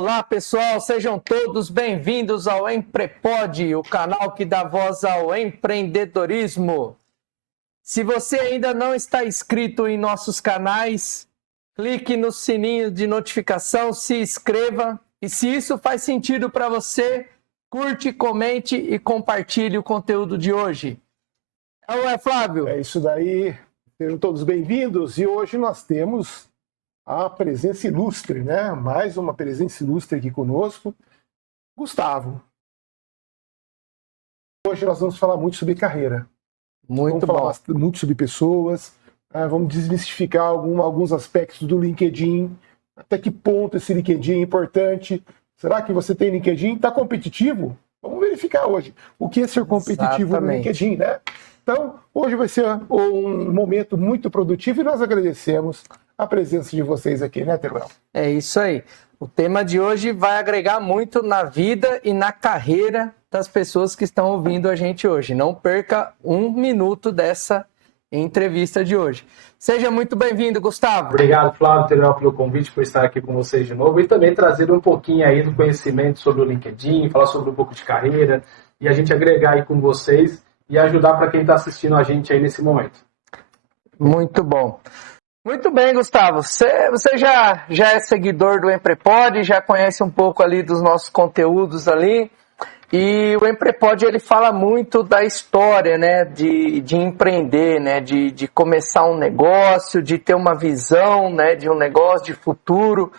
Olá pessoal, sejam todos bem-vindos ao Emprepod, o canal que dá voz ao empreendedorismo. Se você ainda não está inscrito em nossos canais, clique no sininho de notificação, se inscreva e se isso faz sentido para você, curte, comente e compartilhe o conteúdo de hoje. Não é, Flávio? É isso daí, sejam todos bem-vindos e hoje nós temos a presença ilustre, né? Mais uma presença ilustre aqui conosco, Gustavo. Hoje nós vamos falar muito sobre carreira. Muito bom. Vamos falar muito sobre pessoas, vamos desmistificar alguns aspectos do LinkedIn, até que ponto esse LinkedIn é importante. Será que você tem LinkedIn? Está competitivo? Vamos verificar hoje o que é ser competitivo no LinkedIn, né? Então, hoje vai ser um momento muito produtivo e nós agradecemos a presença de vocês aqui, né, Teruel? É isso aí. O tema de hoje vai agregar muito na vida e na carreira das pessoas que estão ouvindo a gente hoje. Não perca um minuto dessa entrevista de hoje. Seja muito bem-vindo, Gustavo. Obrigado, Flávio, Teruel, pelo convite, por estar aqui com vocês de novo e também trazer um pouquinho aí do conhecimento sobre o LinkedIn, falar sobre um pouco de carreira e a gente agregar aí com vocês e ajudar para quem está assistindo a gente aí nesse momento. Muito bom. Muito bem, Gustavo. Você já é seguidor do Emprepod, já conhece um pouco ali dos nossos conteúdos ali. E o Emprepod, ele fala muito da história, né, de empreender, né, de começar um negócio, de ter uma visão, né, de um negócio de futuro.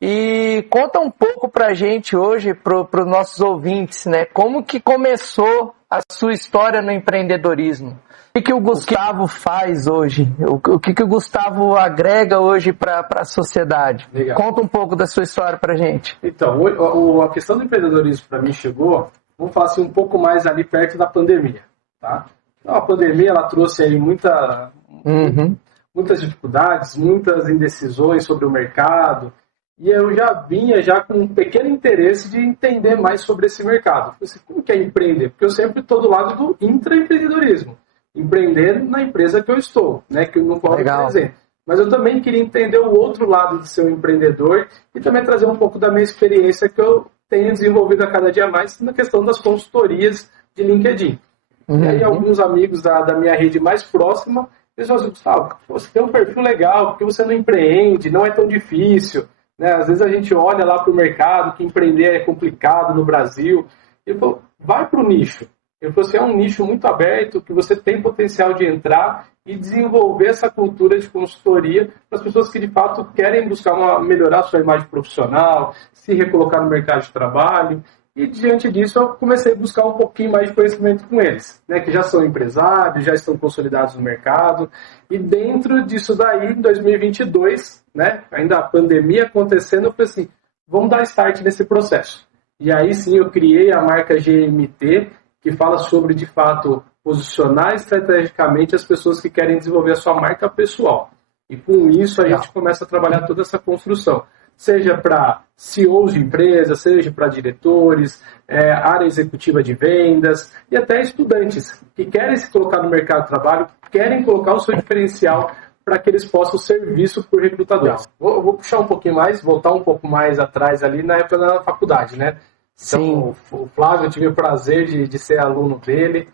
E conta um pouco pra gente hoje, para os nossos ouvintes, né, como que começou a sua história no empreendedorismo. O que o Gustavo faz hoje? O que o Gustavo agrega hoje para a sociedade? Legal. Conta um pouco da sua história para a gente. Então, a questão do empreendedorismo para mim chegou, vamos falar assim, um pouco mais ali perto da pandemia. Tá? Então, a pandemia ela trouxe aí muitas dificuldades, muitas indecisões sobre o mercado. E eu já vinha com um pequeno interesse de entender mais sobre esse mercado. Assim, como que é empreender? Porque eu sempre estou do lado do intraempreendedorismo. Empreender na empresa que eu estou, né, que eu não posso presente. Mas eu também queria entender o outro lado de ser um empreendedor e também trazer um pouco da minha experiência que eu tenho desenvolvido a cada dia mais na questão das consultorias de LinkedIn. E aí alguns amigos da minha rede mais próxima, eles falam assim, Gustavo, você tem um perfil legal, porque você não empreende, não é tão difícil. Né? Às vezes a gente olha lá para o mercado, que empreender é complicado no Brasil. Ele falou, vai para o nicho. Ele falou assim, é um nicho muito aberto, que você tem potencial de entrar e desenvolver essa cultura de consultoria para as pessoas que, de fato, querem buscar melhorar sua imagem profissional, se recolocar no mercado de trabalho. E, diante disso, eu comecei a buscar um pouquinho mais de conhecimento com eles, né, que já são empresários, já estão consolidados no mercado. E dentro disso daí, em 2022, né, ainda a pandemia acontecendo, eu falei assim, vamos dar start nesse processo. E aí, sim, eu criei a marca GMT, que fala sobre, de fato, posicionar estrategicamente as pessoas que querem desenvolver a sua marca pessoal. E com isso a gente começa a trabalhar toda essa construção. Seja para CEOs de empresas, seja para diretores, área executiva de vendas e até estudantes que querem se colocar no mercado de trabalho, querem colocar o seu diferencial para que eles possam ser vistos por recrutadores. Vou puxar um pouquinho mais, voltar um pouco mais atrás ali na época da faculdade, né? Então, o Flávio, eu tive o prazer de ser aluno dele,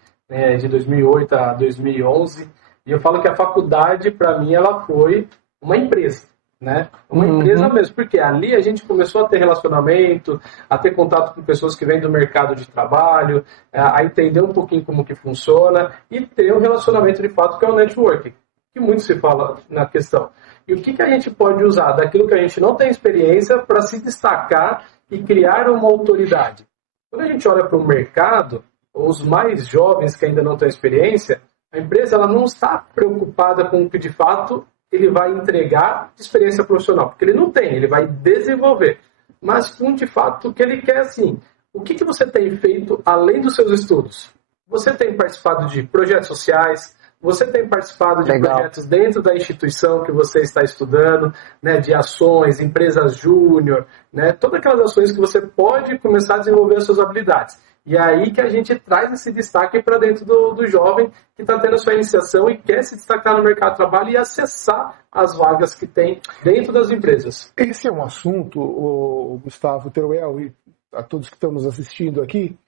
de 2008 a 2011, e eu falo que a faculdade, para mim, ela foi uma empresa, né? Uma empresa mesmo, porque ali a gente começou a ter relacionamento, a ter contato com pessoas que vêm do mercado de trabalho, a entender um pouquinho como que funciona, e ter um relacionamento de fato que é o networking, que muito se fala na questão. E o que a gente pode usar daquilo que a gente não tem experiência para se destacar e criar uma autoridade. Quando a gente olha para o mercado, os mais jovens que ainda não têm experiência, a empresa ela não está preocupada com o que de fato ele vai entregar de experiência profissional, porque ele não tem, ele vai desenvolver. Mas com de fato o que ele quer assim, o que você tem feito além dos seus estudos? Você tem participado de projetos sociais, você tem participado de projetos dentro da instituição que você está estudando, né, de ações, empresas júnior, né, todas aquelas ações que você pode começar a desenvolver as suas habilidades. E é aí que a gente traz esse destaque para dentro do jovem que está tendo a sua iniciação e quer se destacar no mercado de trabalho e acessar as vagas que tem dentro das empresas. Esse é um assunto, o Gustavo, Teruel e a todos que estamos assistindo aqui,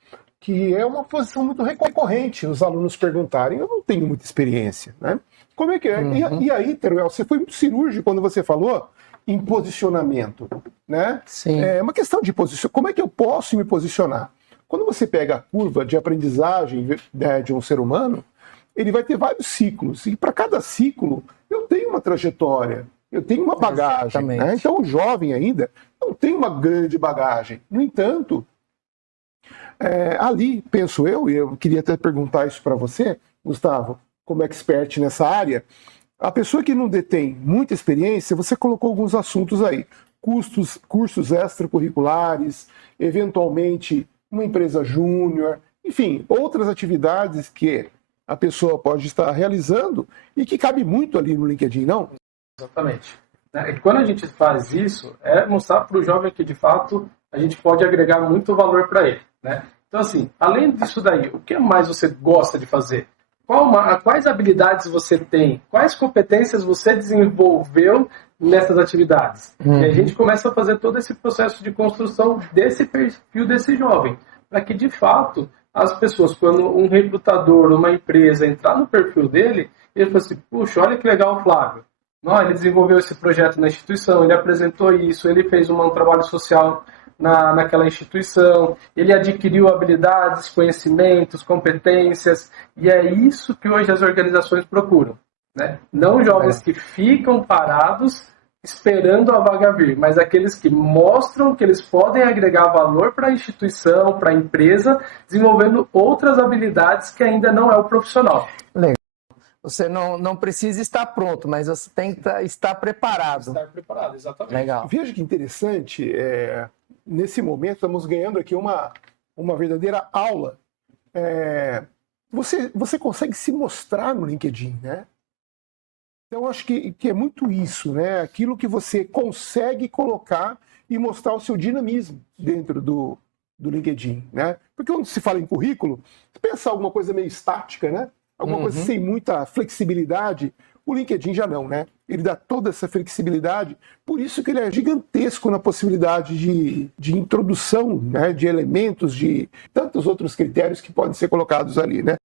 que é uma posição muito recorrente os alunos perguntarem. Eu não tenho muita experiência, né? Como é que é? E aí, Teruel, você foi muito cirúrgico quando você falou em posicionamento, né? Sim. É uma questão de posicionamento. Como é que eu posso me posicionar? Quando você pega a curva de aprendizagem, né, de um ser humano, ele vai ter vários ciclos. E para cada ciclo, eu tenho uma trajetória, eu tenho uma bagagem. Né? Então, o jovem ainda não tem uma grande bagagem. No entanto, ali, penso eu, e eu queria até perguntar isso para você, Gustavo, como expert nessa área, a pessoa que não detém muita experiência, você colocou alguns assuntos aí. Cursos extracurriculares, eventualmente uma empresa júnior, enfim, outras atividades que a pessoa pode estar realizando e que cabe muito ali no LinkedIn, não? Exatamente. E quando a gente faz isso, é mostrar para o jovem que, de fato, a gente pode agregar muito valor para ele. Né? Então, assim, além disso daí, o que mais você gosta de fazer? Quais habilidades você tem? Quais competências você desenvolveu nessas atividades? E a gente começa a fazer todo esse processo de construção desse perfil desse jovem, para que, de fato, as pessoas, quando um recrutador, uma empresa entrar no perfil dele, ele fala assim, puxa, olha que legal o Flávio. Não, ele desenvolveu esse projeto na instituição, ele apresentou isso, ele fez um trabalho social naquela instituição, ele adquiriu habilidades, conhecimentos, competências, e é isso que hoje as organizações procuram. Né? Não jovens que ficam parados esperando a vaga vir, mas aqueles que mostram que eles podem agregar valor para a instituição, para a empresa, desenvolvendo outras habilidades que ainda não é o profissional. Legal. Você não precisa estar pronto, mas você tem que estar preparado. Estar preparado, exatamente. Legal. Veja que interessante, nesse momento estamos ganhando aqui uma verdadeira aula. Você consegue se mostrar no LinkedIn, né? Então, acho que é muito isso, né? Aquilo que você consegue colocar e mostrar o seu dinamismo dentro do LinkedIn, né? Porque quando se fala em currículo, pensa alguma coisa meio estática, né? Alguma coisa sem muita flexibilidade, o LinkedIn já não, né? Ele dá toda essa flexibilidade, por isso que ele é gigantesco na possibilidade de introdução, né? De elementos, de tantos outros critérios que podem ser colocados ali, né?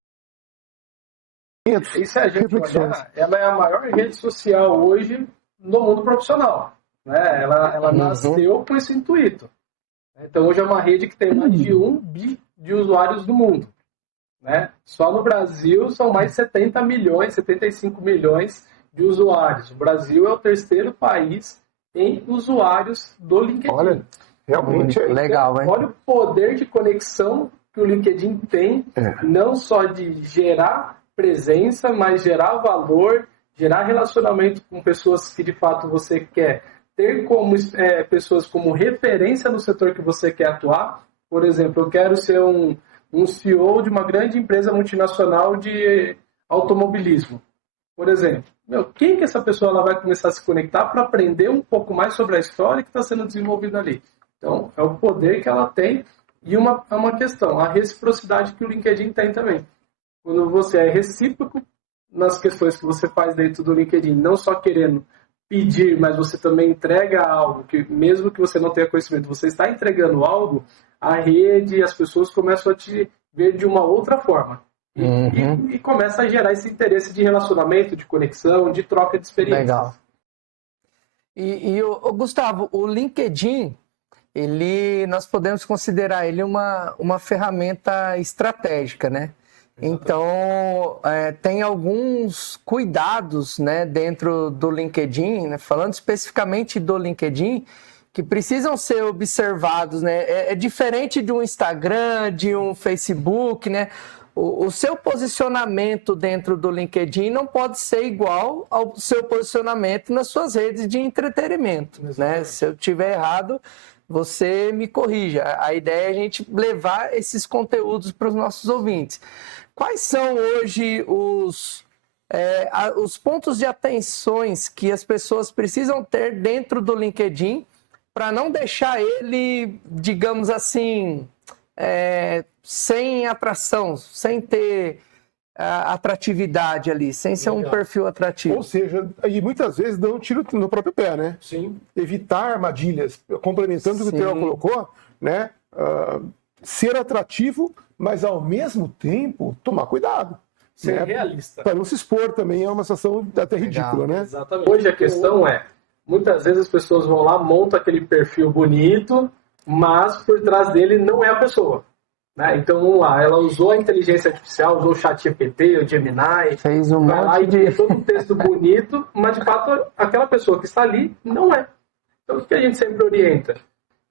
E se a gente olhar, ela é a maior rede social hoje no mundo profissional. Né? Ela nasceu com esse intuito. Então, hoje é uma rede que tem mais de 1 bi de usuários no mundo. Né? Só no Brasil são mais de 70 milhões, 75 milhões de usuários. O Brasil é o terceiro país em usuários do LinkedIn. Olha, realmente é legal, hein? Olha o poder de conexão que o LinkedIn tem, não só de gerar presença, mas gerar valor, gerar relacionamento com pessoas que de fato você quer ter como pessoas como referência no setor que você quer atuar. Por exemplo, eu quero ser um CEO de uma grande empresa multinacional de automobilismo. Por exemplo, quem que essa pessoa ela vai começar a se conectar para aprender um pouco mais sobre a história que está sendo desenvolvida ali? Então, é o poder que ela tem e uma questão, a reciprocidade que o LinkedIn tem também. Quando você é recíproco nas questões que você faz dentro do LinkedIn, não só querendo pedir, mas você também entrega algo, que mesmo que você não tenha conhecimento, você está entregando algo, a rede e as pessoas começam a te ver de uma outra forma. E começa a gerar esse interesse de relacionamento, de conexão, de troca de experiências. Legal. E Gustavo, o LinkedIn, nós podemos considerar ele uma ferramenta estratégica, né? Então, tem alguns cuidados, né, dentro do LinkedIn, né, falando especificamente do LinkedIn, que precisam ser observados, né? É diferente de um Instagram, de um Facebook, né? O seu posicionamento dentro do LinkedIn não pode ser igual ao seu posicionamento nas suas redes de entretenimento, né? Se eu estiver errado, você me corrija. A ideia é a gente levar esses conteúdos para os nossos ouvintes. Quais são hoje os pontos de atenções que as pessoas precisam ter dentro do LinkedIn para não deixar ele, digamos assim, sem atração, sem ter atratividade ali, sem ser um perfil atrativo. Ou seja, e muitas vezes dão um tiro no próprio pé, né? Sim. Evitar armadilhas, complementando o que o Theo colocou, né? Ser atrativo, mas ao mesmo tempo tomar cuidado. Ser realista. Para não se expor também é uma situação até ridícula, né? Exatamente. Hoje a questão muitas vezes as pessoas vão lá, montam aquele perfil bonito, mas por trás dele não é a pessoa. Né? Então, vamos lá, ela usou a inteligência artificial, usou o ChatGPT, o Gemini, fez um vai lá e monte cria todo um texto bonito, mas de fato aquela pessoa que está ali não é. Então, o que a gente sempre orienta?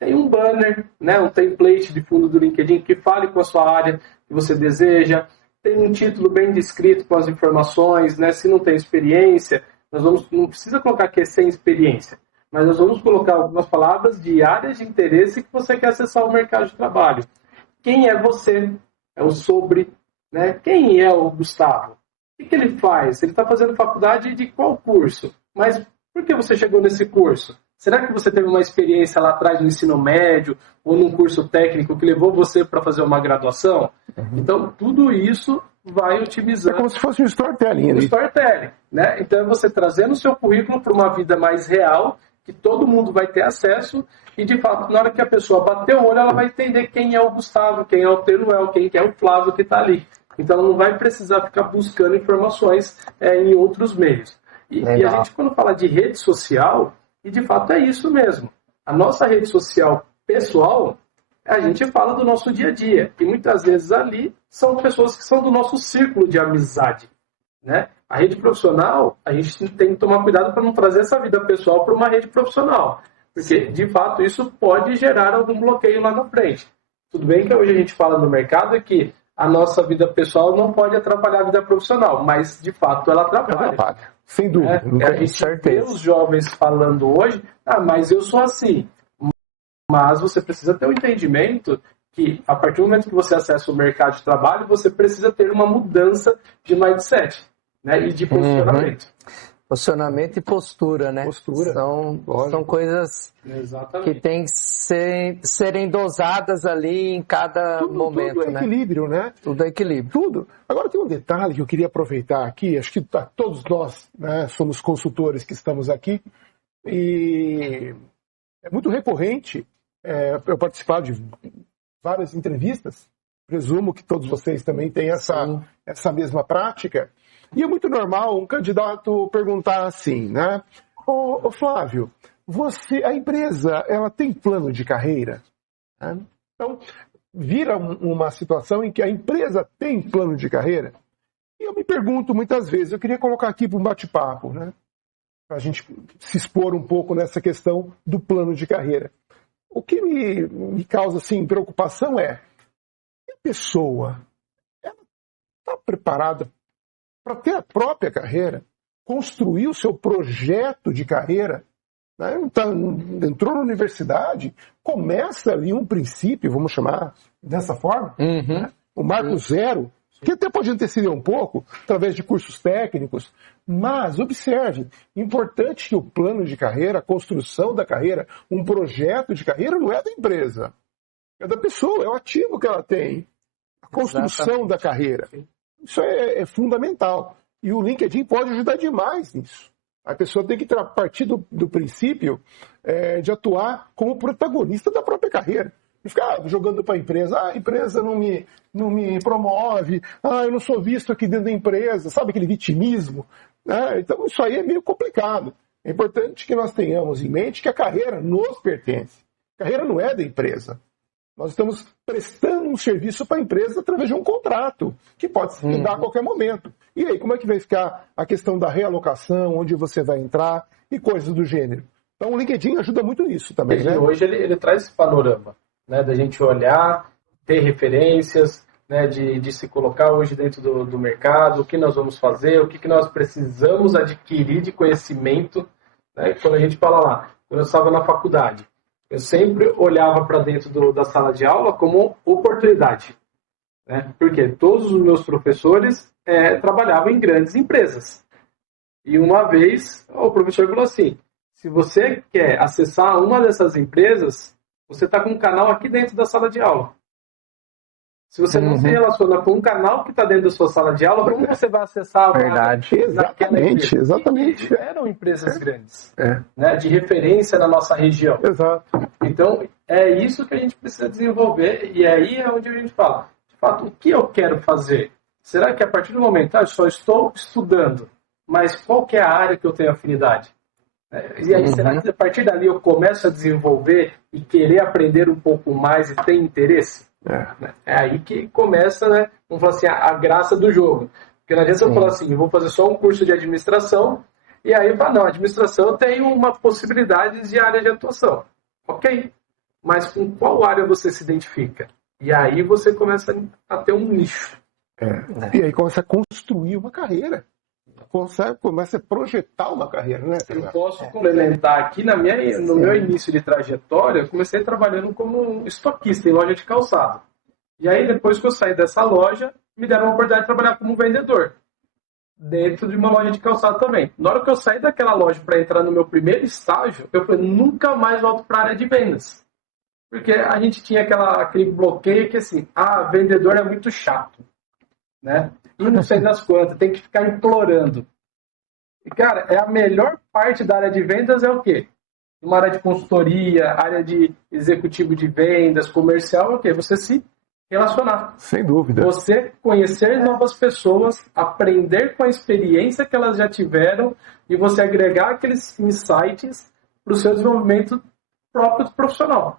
Tem um banner, né, um template de fundo do LinkedIn que fale com a sua área que você deseja, tem um título bem descrito com as informações, né? Se não tem experiência, não precisa colocar que é sem experiência, mas nós vamos colocar algumas palavras de áreas de interesse que você quer acessar o mercado de trabalho. Quem é você? É o sobre, né? Quem é o Gustavo? O que ele faz? Ele está fazendo faculdade de qual curso? Mas por que você chegou nesse curso? Será que você teve uma experiência lá atrás no ensino médio ou num curso técnico que levou você para fazer uma graduação? Então, tudo isso vai otimizando. É como se fosse um storytelling ali. Um storytelling, né? Então, é você trazendo o seu currículo para uma vida mais real, que todo mundo vai ter acesso e, de fato, na hora que a pessoa bater o olho, ela vai entender quem é o Gustavo, quem é o Teruel, quem é o Flávio que está ali. Então, ela não vai precisar ficar buscando informações em outros meios. E a gente, quando fala de rede social, e de fato é isso mesmo. A nossa rede social pessoal, a gente fala do nosso dia a dia. E muitas vezes ali são pessoas que são do nosso círculo de amizade. Né? A rede profissional, a gente tem que tomar cuidado para não trazer essa vida pessoal para uma rede profissional. Porque, de fato, isso pode gerar algum bloqueio lá na frente. Tudo bem que hoje a gente fala no mercado que a nossa vida pessoal não pode atrapalhar a vida profissional, mas, de fato, ela atrapalha. Sem dúvida. A gente vê os jovens falando hoje, mas eu sou assim. Mas você precisa ter um entendimento que, a partir do momento que você acessa o mercado de trabalho, você precisa ter uma mudança de mindset, né, e de posicionamento. Posicionamento e postura, né? São coisas que têm que serem dosadas ali em cada momento. Tudo é equilíbrio, né? Tudo é equilíbrio. Tudo. Agora tem um detalhe que eu queria aproveitar aqui, acho que todos nós, né, somos consultores que estamos aqui, e é muito recorrente eu participar de várias entrevistas, presumo que todos vocês também têm essa mesma prática. E é muito normal um candidato perguntar assim, né? Ô Flávio, a empresa, ela tem plano de carreira? Então, vira uma situação em que a empresa tem plano de carreira? E eu me pergunto muitas vezes, eu queria colocar aqui para um bate-papo, né? Para a gente se expor um pouco nessa questão do plano de carreira. O que me causa assim, preocupação é a pessoa está preparada para ter a própria carreira, construir o seu projeto de carreira, né? Então, entrou na universidade, começa ali um princípio, vamos chamar dessa forma, né? O marco zero, que até pode anteceder um pouco, através de cursos técnicos, mas observe, importante que o plano de carreira, a construção da carreira, um projeto de carreira não é da empresa, é da pessoa, é o ativo que ela tem, a construção da carreira. Isso é fundamental. E o LinkedIn pode ajudar demais nisso. A pessoa tem que partir do princípio de atuar como protagonista da própria carreira. Não ficar jogando para a empresa. A empresa não me promove. Eu não sou visto aqui dentro da empresa. Sabe aquele vitimismo? Então, isso aí é meio complicado. É importante que nós tenhamos em mente que a carreira nos pertence. A carreira não é da empresa. Nós estamos prestando um serviço para a empresa através de um contrato, que pode se mudar a qualquer momento. E aí, como é que vai ficar a questão da realocação, onde você vai entrar e coisas do gênero? Então, o LinkedIn ajuda muito nisso também, né? Hoje ele traz esse panorama, né, da gente olhar, ter referências, né, de se colocar hoje dentro do mercado, o que nós vamos fazer, o que nós precisamos adquirir de conhecimento. Né? Quando a gente fala lá, quando eu estava na faculdade, eu sempre olhava para dentro da sala de aula como oportunidade. Né? Porque todos os meus professores trabalhavam em grandes empresas. E uma vez o professor falou assim, se você quer acessar uma dessas empresas, você está com um canal aqui dentro da sala de aula. Se você não se relaciona com um canal que está dentro da sua sala de aula, como você vai acessar a vaga Verdade. naquela empresa? Exatamente. E eram empresas grandes, É. né, de referência na nossa região. Exato. Então, é isso que a gente precisa desenvolver, e aí é onde a gente fala, de fato, o que eu quero fazer? Será que a partir do momento, eu só estou estudando, mas qual que é a área que eu tenho afinidade? E aí, será que a partir dali eu começo a desenvolver e querer aprender um pouco mais e ter interesse? É aí que começa, né, vamos falar assim, a graça do jogo. Porque não adianta eu falar assim, eu vou fazer só um curso de administração, e aí eu falo, não, administração eu tenho uma possibilidade de área de atuação. Ok, mas com qual área você se identifica? E aí você começa a ter um nicho. E aí começa a construir uma carreira. Começa a projetar uma carreira, né? Eu posso complementar aqui no meu início de trajetória, eu comecei trabalhando como estoquista em loja de calçado. E aí, depois que eu saí dessa loja, me deram a oportunidade de trabalhar como vendedor, dentro de uma loja de calçado também. Na hora que eu saí daquela loja para entrar no meu primeiro estágio, eu falei, nunca mais volto para a área de vendas. Porque a gente tinha aquele bloqueio que assim, vendedor é muito chato, né? E não sei das quantas, tem que ficar implorando. E, cara, a melhor parte da área de vendas é o quê? Uma área de consultoria, área de executivo de vendas, comercial, é o quê? Você se relacionar. Sem dúvida. Você conhecer novas pessoas, aprender com a experiência que elas já tiveram e você agregar aqueles insights para o seu desenvolvimento próprio profissional.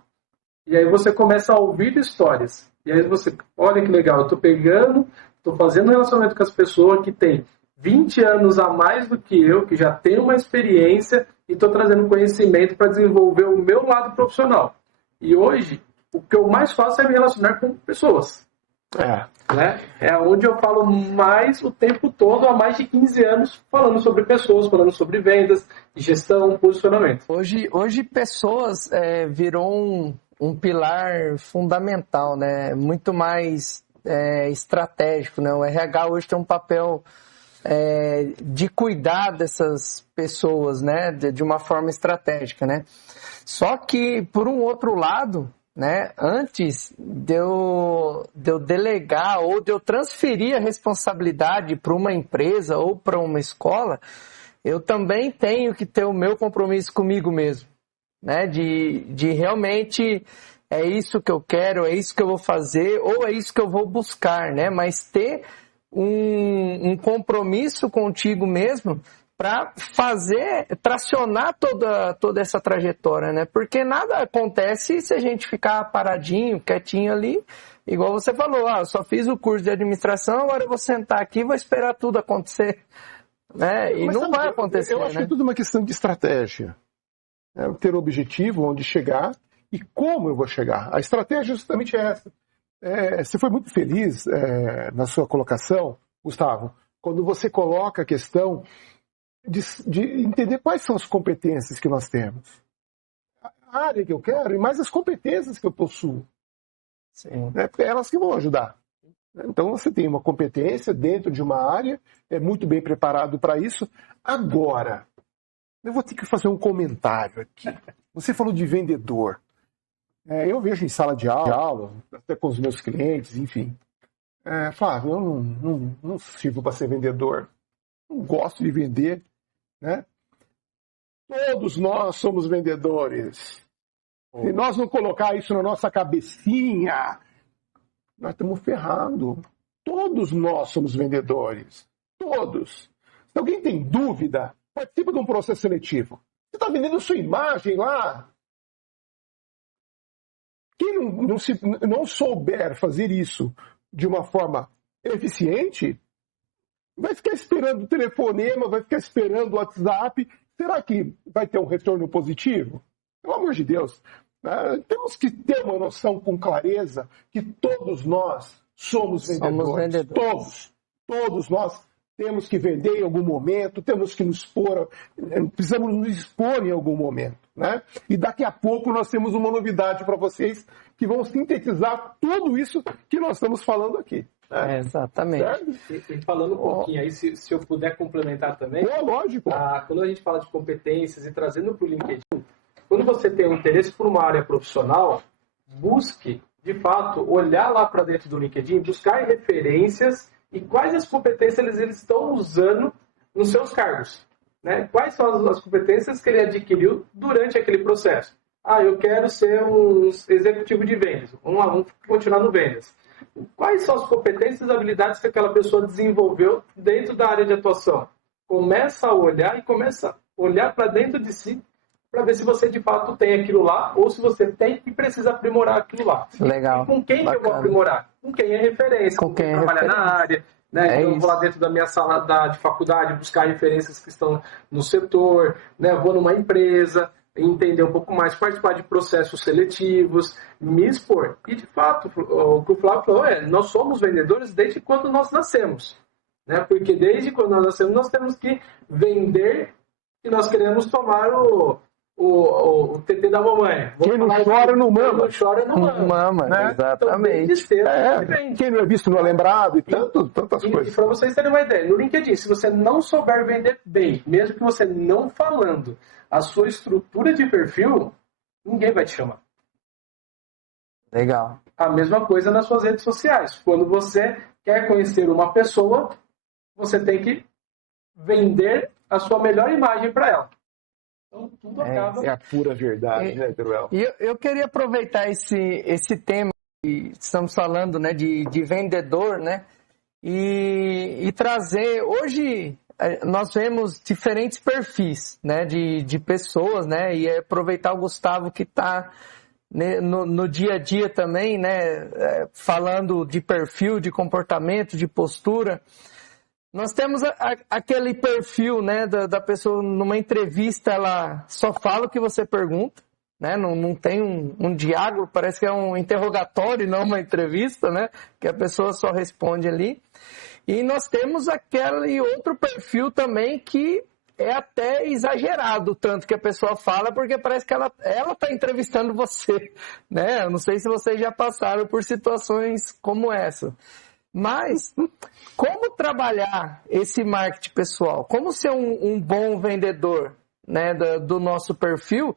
E aí você começa a ouvir histórias. E aí você, olha que legal, eu estou fazendo um relacionamento com as pessoas que têm 20 anos a mais do que eu, que já tem uma experiência e estou trazendo conhecimento para desenvolver o meu lado profissional. E hoje, o que eu mais faço é me relacionar com pessoas. Né? É onde eu falo mais o tempo todo, há mais de 15 anos, falando sobre pessoas, falando sobre vendas, gestão, posicionamento. Hoje pessoas virou um pilar fundamental, né? Muito mais estratégico, né? O RH hoje tem um papel de cuidar dessas pessoas, né? De uma forma estratégica, né? Só que, por um outro lado, né? Antes de eu delegar ou de eu transferir a responsabilidade para uma empresa ou para uma escola, eu também tenho que ter o meu compromisso comigo mesmo, né? De realmente é isso que eu quero, é isso que eu vou fazer ou é isso que eu vou buscar, né? Mas ter um compromisso contigo mesmo para tracionar toda essa trajetória, né? Porque nada acontece se a gente ficar paradinho, quietinho ali, igual você falou, eu só fiz o curso de administração, agora eu vou sentar aqui e vou esperar tudo acontecer, né? E Mas não vai acontecer, eu acho né? que é tudo uma questão de estratégia. Ter um objetivo, onde chegar e como eu vou chegar. A estratégia é justamente essa. Você foi muito feliz na sua colocação, Gustavo, quando você coloca a questão de entender quais são as competências que nós temos. A área que eu quero e mais as competências que eu possuo. Sim. Porque é elas que vão ajudar. Então você tem uma competência dentro de uma área, é muito bem preparado para isso. Agora, eu vou ter que fazer um comentário aqui. Você falou de vendedor. Eu vejo em sala de aula, até com os meus clientes, enfim. Flávio, eu não sirvo para ser vendedor. Não gosto de vender, né? Todos nós somos vendedores. Se nós não colocar isso na nossa cabecinha, nós estamos ferrados. Todos nós somos vendedores. Todos. Se alguém tem dúvida, participa de um processo seletivo. Você está vendendo sua imagem lá. Quem não souber fazer isso de uma forma eficiente, vai ficar esperando o telefonema, vai ficar esperando o WhatsApp. Será que vai ter um retorno positivo? Pelo amor de Deus. Temos que ter uma noção com clareza que todos nós somos vendedores. Todos nós temos que vender em algum momento, temos que nos expor, precisamos nos expor em algum momento, né? E daqui a pouco nós temos uma novidade para vocês que vão sintetizar tudo isso que nós estamos falando aqui. Né? Exatamente. E falando um pouquinho aí, se eu puder complementar também. Lógico. Quando a gente fala de competências e trazendo para o LinkedIn, quando você tem um interesse por uma área profissional, busque de fato, olhar lá para dentro do LinkedIn, buscar referências e quais as competências eles estão usando nos seus cargos. Né? Quais são as competências que ele adquiriu durante aquele processo? Eu quero ser um executivo de vendas. Vamos continuar no vendas. Quais são as competências e habilidades que aquela pessoa desenvolveu dentro da área de atuação? Começa a olhar para dentro de si para ver se você de fato tem aquilo lá ou se você tem e precisa aprimorar aquilo lá. Legal. E com quem que eu vou aprimorar? Com quem é referência, com quem trabalha na área. Né? Então, eu vou lá dentro da minha sala de faculdade buscar referências que estão no setor, né? Vou numa empresa, entender um pouco mais, participar de processos seletivos, me expor. E, de fato, o que o Flávio falou nós somos vendedores desde quando nós nascemos. Né? Porque desde quando nós nascemos, nós temos que vender e nós queremos tomar o TT da mamãe. Quem não chora, não mama. Quem não chora, não mama. Né? Exatamente. Então, quem não é visto não é lembrado e tantas coisas. E para vocês terem uma ideia, no LinkedIn, se você não souber vender bem, mesmo que você não falando a sua estrutura de perfil, ninguém vai te chamar. Legal. A mesma coisa nas suas redes sociais. Quando você quer conhecer uma pessoa, você tem que vender a sua melhor imagem para ela. Então, tudo acaba... É a pura verdade, né, Teruel? E eu queria aproveitar esse tema que estamos falando, né, de vendedor, né, e trazer... Hoje, nós vemos diferentes perfis, né, de pessoas, né, e aproveitar o Gustavo que está no dia a dia também, né, falando de perfil, de comportamento, de postura. Nós temos aquele perfil, né, da pessoa numa entrevista, ela só fala o que você pergunta, né, não tem um diálogo, parece que é um interrogatório, não uma entrevista, né, que a pessoa só responde ali. E nós temos aquele outro perfil também que é até exagerado, tanto que a pessoa fala, porque parece que ela está entrevistando você, né? Eu não sei se vocês já passaram por situações como essa. Mas, como trabalhar esse marketing pessoal? Como ser um bom vendedor, né, do nosso perfil,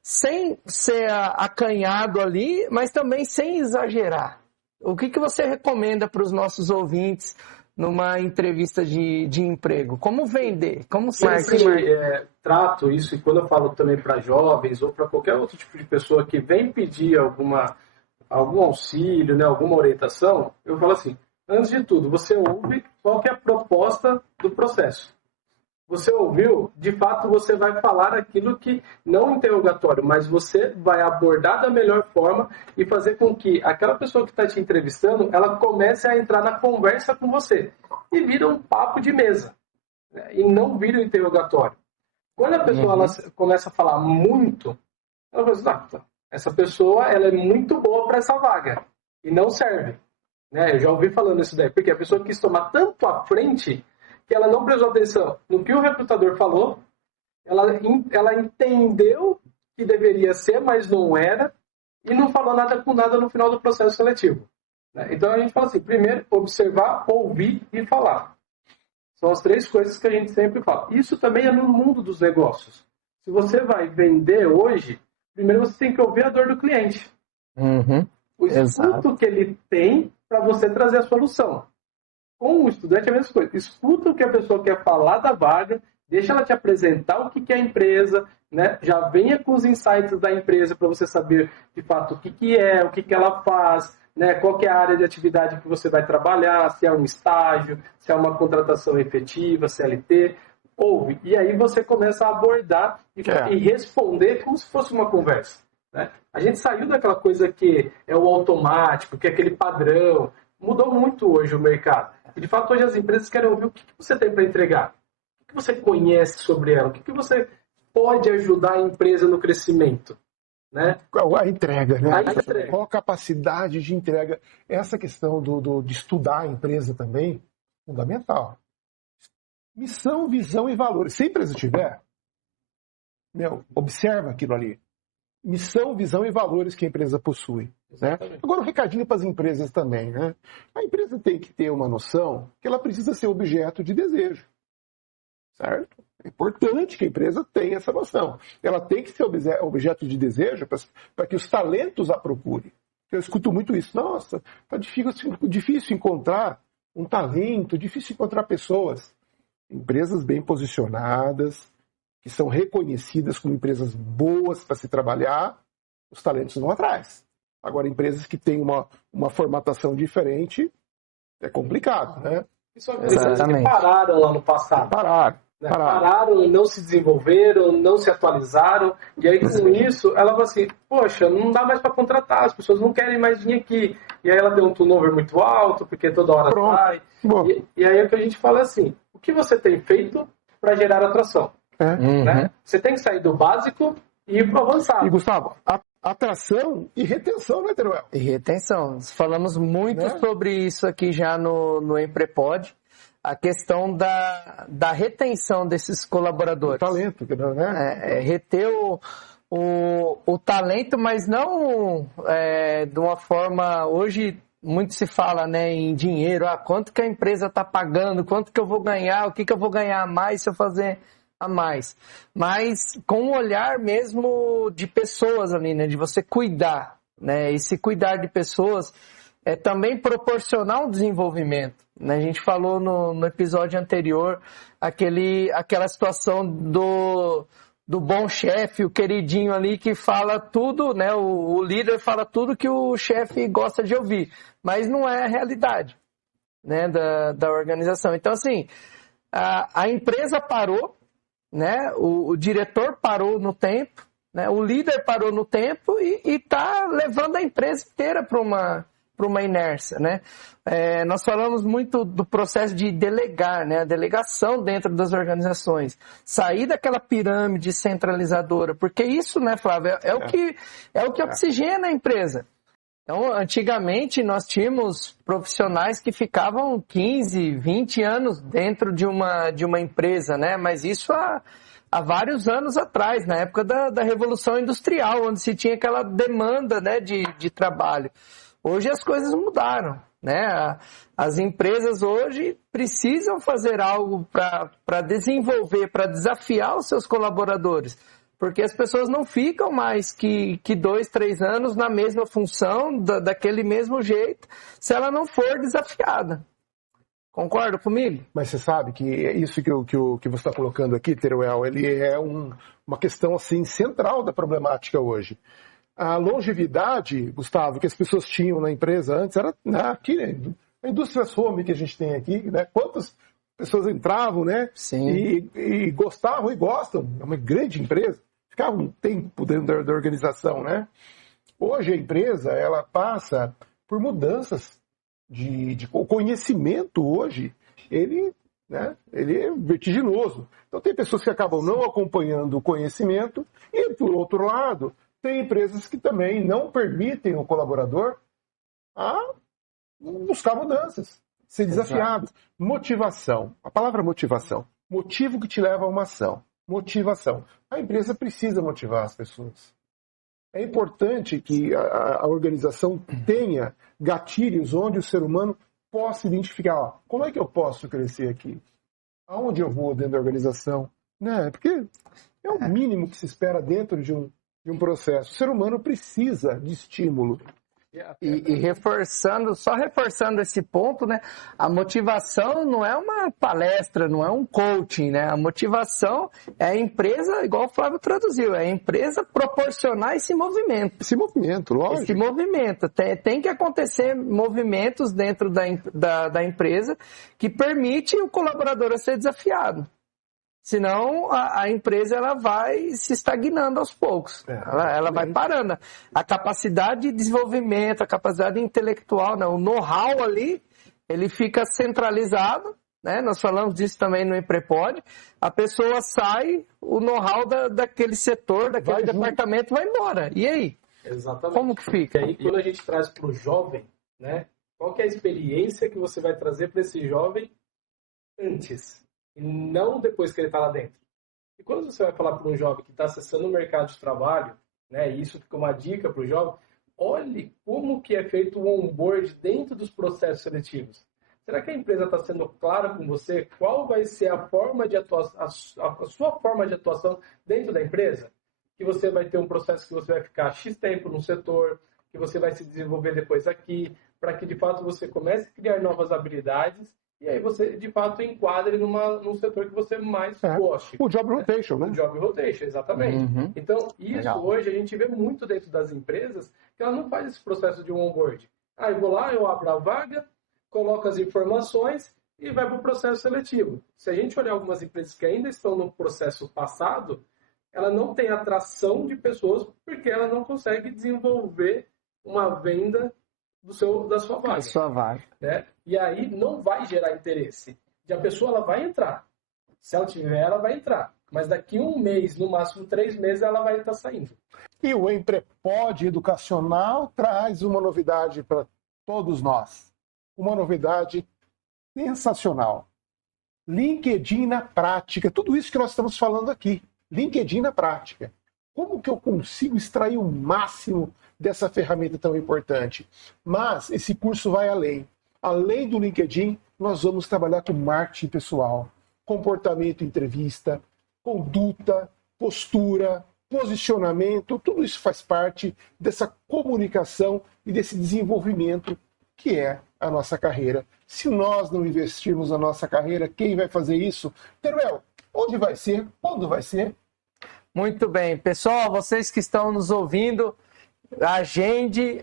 sem ser acanhado ali, mas também sem exagerar? O que você recomenda para os nossos ouvintes numa entrevista de emprego? Como vender? Como ser trato isso, e quando eu falo também para jovens ou para qualquer outro tipo de pessoa que vem pedir algum auxílio, né, alguma orientação, eu falo assim, antes de tudo, você ouve qual que é a proposta do processo. Você ouviu, de fato você vai falar aquilo que, não interrogatório, mas você vai abordar da melhor forma e fazer com que aquela pessoa que está te entrevistando, ela comece a entrar na conversa com você. E vira um papo de mesa, né? E não vira um interrogatório. Quando a pessoa ela começa a falar muito, ela fala assim, essa pessoa ela é muito boa para essa vaga e não serve. Né? Eu já ouvi falando isso daí, porque a pessoa quis tomar tanto à frente que ela não prestou atenção no que o recrutador falou, ela entendeu que deveria ser, mas não era, e não falou nada com nada no final do processo seletivo. Né? Então a gente fala assim, primeiro, observar, ouvir e falar. São as três coisas que a gente sempre fala. Isso também é no mundo dos negócios. Se você vai vender hoje, primeiro você tem que ouvir a dor do cliente. O escuto que ele tem para você trazer a solução. Com o estudante é a mesma coisa. Escuta o que a pessoa quer falar da vaga, deixa ela te apresentar o que é a empresa, né? Já venha com os insights da empresa para você saber, de fato, o que é, o que ela faz, né? Qual que é a área de atividade que você vai trabalhar, se é um estágio, se é uma contratação efetiva, CLT. Ouve. E aí você começa a abordar e responder como se fosse uma conversa. Né? A gente saiu daquela coisa que é o automático, que é aquele padrão. Mudou muito hoje o mercado. E, de fato, hoje as empresas querem ouvir o que você tem para entregar. O que você conhece sobre ela? O que você pode ajudar a empresa no crescimento? Né? A entrega, né? A entrega. Qual a capacidade de entrega? Essa questão de estudar a empresa também, fundamental. Missão, visão e valores. Se a empresa tiver, observa aquilo ali. Missão, visão e valores que a empresa possui. Né? Agora, um recadinho para as empresas também. Né? A empresa tem que ter uma noção que ela precisa ser objeto de desejo. Certo? É importante que a empresa tenha essa noção. Ela tem que ser objeto de desejo para que os talentos a procurem. Eu escuto muito isso. Nossa, tá difícil encontrar um talento, difícil encontrar pessoas. Empresas bem posicionadas, que são reconhecidas como empresas boas para se trabalhar, os talentos vão atrás. Agora, empresas que têm uma formatação diferente, é complicado, né? E são empresas que pararam lá no passado. Pararam, não se desenvolveram, não se atualizaram, e aí com isso ela fala assim, poxa, não dá mais para contratar, as pessoas não querem mais vir aqui. E aí ela tem um turnover muito alto, porque toda hora sai. E aí é que a gente fala assim, o que você tem feito para gerar atração? Né? Você tem que sair do básico e ir para o avançado. E Gustavo, atração e retenção, né, Teruel? E retenção. Falamos muito sobre isso aqui já no Emprepod. A questão da retenção desses colaboradores. O talento, né? Reter o talento, mas não de uma forma... Hoje muito se fala, né, em dinheiro. Quanto que a empresa está pagando, quanto que eu vou ganhar, o que eu vou ganhar a mais se eu fazer a mais. Mas com um olhar mesmo de pessoas ali, né, de você cuidar. Né, e se cuidar de pessoas é também proporcionar um desenvolvimento. A gente falou no episódio anterior aquela situação do bom chefe, o queridinho ali que fala tudo, né? O líder fala tudo que o chefe gosta de ouvir, mas não é a realidade, né? da organização. Então, assim, a empresa parou, né? O diretor parou no tempo, né? O líder parou no tempo e está levando a empresa inteira para uma inércia, né? Nós falamos muito do processo de delegar, né? A delegação dentro das organizações, sair daquela pirâmide centralizadora, porque isso, né, Flávio, é o que oxigena a empresa. Então, antigamente nós tínhamos profissionais que ficavam 15, 20 anos dentro de uma empresa, né? Mas isso há vários anos atrás, na época da Revolução Industrial, onde se tinha aquela demanda, né, de trabalho. Hoje as coisas mudaram, né? As empresas hoje precisam fazer algo para desenvolver, para desafiar os seus colaboradores, porque as pessoas não ficam mais que 2, 3 anos na mesma função, daquele mesmo jeito, se ela não for desafiada. Concorda comigo? Mas você sabe que isso que você está colocando aqui, Teruel, ele é uma questão assim central da problemática hoje. A longevidade, Gustavo, que as pessoas tinham na empresa antes, era aqui, né? A indústria home que a gente tem aqui, né? Quantas pessoas entravam, né? Sim. E gostavam e gostam, é uma grande empresa, ficavam um tempo dentro da organização, né? Hoje a empresa, ela passa por mudanças de conhecimento hoje, ele é vertiginoso. Então tem pessoas que acabam não acompanhando o conhecimento e, por outro lado, tem empresas que também não permitem o colaborador a buscar mudanças, ser desafiado. Exato. Motivação. A palavra motivação. Motivo que te leva a uma ação. Motivação. A empresa precisa motivar as pessoas. É importante que a organização tenha gatilhos onde o ser humano possa identificar, como é que eu posso crescer aqui? Aonde eu vou dentro da organização? Né? Porque é o mínimo que se espera dentro de um processo. O ser humano precisa de estímulo. E só reforçando esse ponto, né? A motivação não é uma palestra, não é um coaching, né? A motivação é a empresa, igual o Flávio traduziu, é a empresa proporcionar esse movimento. Esse movimento, lógico. Esse movimento. Tem que acontecer movimentos dentro da empresa que permite o colaborador a ser desafiado. Senão a empresa ela vai se estagnando aos poucos. Ela vai parando. A capacidade de desenvolvimento, a capacidade intelectual, né? O know-how ali, ele fica centralizado. Né? Nós falamos disso também no Emprepod. A pessoa sai, o know-how daquele setor, daquele departamento vai embora. E aí? Exatamente. Como que fica? E aí, quando a gente traz para o jovem, né? Qual que é a experiência que você vai trazer para esse jovem antes? E não depois que ele está lá dentro. E quando você vai falar para um jovem que está acessando o mercado de trabalho, né, e isso fica uma dica para o jovem, olhe como que é feito o onboard dentro dos processos seletivos. Será que a empresa está sendo clara com você qual vai ser a forma de atuação, a sua forma de atuação dentro da empresa? Que você vai ter um processo que você vai ficar X tempo no setor, que você vai se desenvolver depois aqui, para que de fato você comece a criar novas habilidades e aí você de fato enquadre num setor que você mais goste. O job rotation, né? O job rotation, exatamente. Então, isso Legal. hoje a gente vê muito dentro das empresas que ela não faz esse processo de onboard. Eu vou lá, eu abro a vaga, coloco as informações e vai para o processo seletivo. Se a gente olhar algumas empresas que ainda estão no processo passado, ela não tem atração de pessoas porque ela não consegue desenvolver uma venda da sua vaga. A sua vaga. Né? E aí não vai gerar interesse. E a pessoa ela vai entrar. Se ela tiver, ela vai entrar. Mas daqui 1 mês, no máximo 3 meses, ela vai estar saindo. E o Emprepod Educacional traz uma novidade para todos nós. Uma novidade sensacional. LinkedIn na prática. Tudo isso que nós estamos falando aqui. LinkedIn na prática. Como que eu consigo extrair o máximo dessa ferramenta tão importante? Mas esse curso vai além. Além do LinkedIn, nós vamos trabalhar com marketing pessoal, comportamento em entrevista, conduta, postura, posicionamento. Tudo isso faz parte dessa comunicação e desse desenvolvimento que é a nossa carreira. Se nós não investirmos na nossa carreira, quem vai fazer isso? Teruel, onde vai ser? Quando vai ser? Muito bem. Pessoal, vocês que estão nos ouvindo,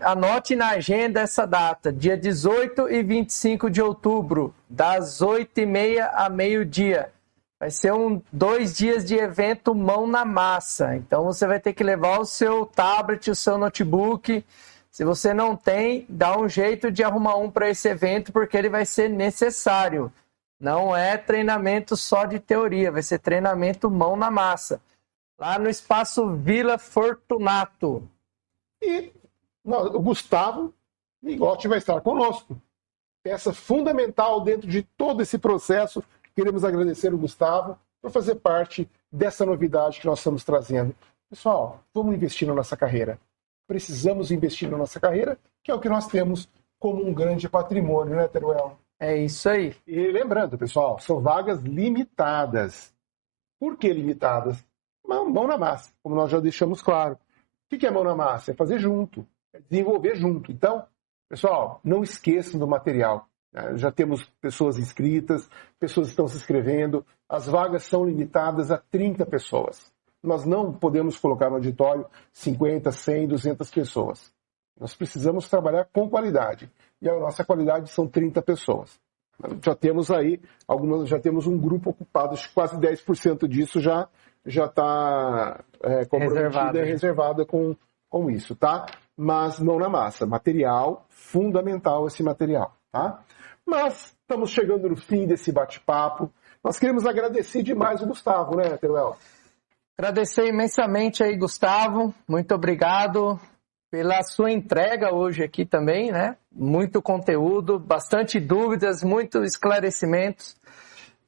anote na agenda essa data, dia 18 e 25 de outubro, das 8h30 a meio-dia. Vai ser 2 dias de evento mão na massa. Então você vai ter que levar o seu tablet, o seu notebook. Se você não tem, dá um jeito de arrumar um para esse evento, porque ele vai ser necessário. Não é treinamento só de teoria, vai ser treinamento mão na massa. Lá no Espaço Vila Fortunato. E o Gustavo Migotti vai estar conosco. Peça fundamental dentro de todo esse processo. Queremos agradecer o Gustavo por fazer parte dessa novidade que nós estamos trazendo. Pessoal, vamos investir na nossa carreira. Precisamos investir na nossa carreira, que é o que nós temos como um grande patrimônio, né, Teruel? É isso aí. E lembrando, pessoal, são vagas limitadas. Por que limitadas? Mão na massa, como nós já deixamos claro. O que é mão na massa? É fazer junto, é desenvolver junto. Então, pessoal, não esqueçam do material. Já temos pessoas inscritas, pessoas estão se inscrevendo. As vagas são limitadas a 30 pessoas. Nós não podemos colocar no auditório 50, 100, 200 pessoas. Nós precisamos trabalhar com qualidade. E a nossa qualidade são 30 pessoas. Já temos aí já temos um grupo ocupado, quase 10% disso já está comprometida e reservada com isso, tá? Mas não na massa. Material, fundamental esse material, tá? Mas estamos chegando no fim desse bate-papo. Nós queremos agradecer demais o Gustavo, né, Teruel? Agradecer imensamente aí, Gustavo. Muito obrigado pela sua entrega hoje aqui também, né? Muito conteúdo, bastante dúvidas, muitos esclarecimentos.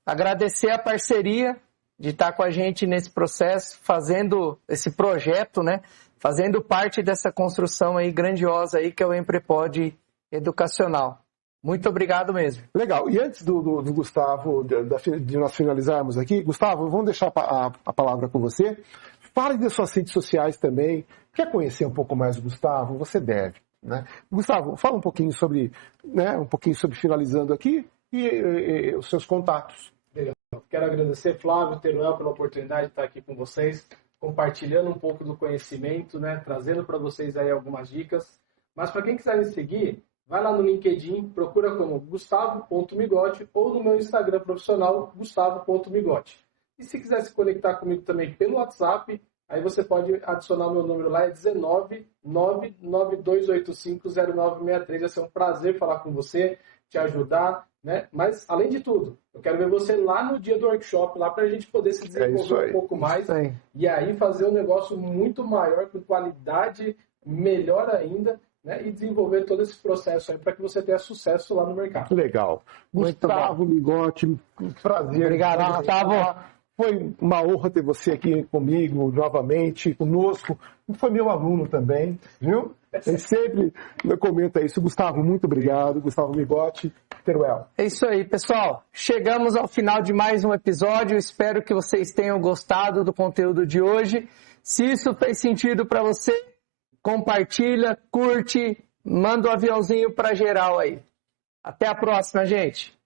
Agradecer a parceria de estar com a gente nesse processo, fazendo esse projeto, né? Fazendo parte dessa construção aí grandiosa aí que é o Emprepod Educacional. Muito obrigado mesmo. Legal. E antes do Gustavo, de nós finalizarmos aqui, Gustavo, vamos deixar a palavra com você. Fale das suas redes sociais também. Quer conhecer um pouco mais do Gustavo? Você deve, né? Gustavo, fala um pouquinho sobre finalizando aqui e os seus contatos. Legal. Quero agradecer, Flávio, Teruel, pela oportunidade de estar aqui com vocês, compartilhando um pouco do conhecimento, né? Trazendo para vocês aí algumas dicas. Mas para quem quiser me seguir, vai lá no LinkedIn, procura como Gustavo.migotti ou no meu Instagram profissional, Gustavo.migotti. E se quiser se conectar comigo também pelo WhatsApp, aí você pode adicionar o meu número lá, é 19992850963. Vai ser um prazer falar com você, te ajudar, né? Mas, além de tudo, eu quero ver você lá no dia do workshop, lá para a gente poder se desenvolver um pouco mais. E aí fazer um negócio muito maior, com qualidade melhor ainda, né, e desenvolver todo esse processo aí para que você tenha sucesso lá no mercado. Legal. Gustavo Migotti, prazer. Obrigado, Gustavo. Foi uma honra ter você aqui comigo novamente, conosco. Foi meu aluno também, viu? Ele sempre comenta isso. Gustavo, muito obrigado. Gustavo Migotti, Teruel. É isso aí, pessoal. Chegamos ao final de mais um episódio. Espero que vocês tenham gostado do conteúdo de hoje. Se isso fez sentido para você, compartilha, curte, manda um aviãozinho para geral aí. Até a próxima, gente!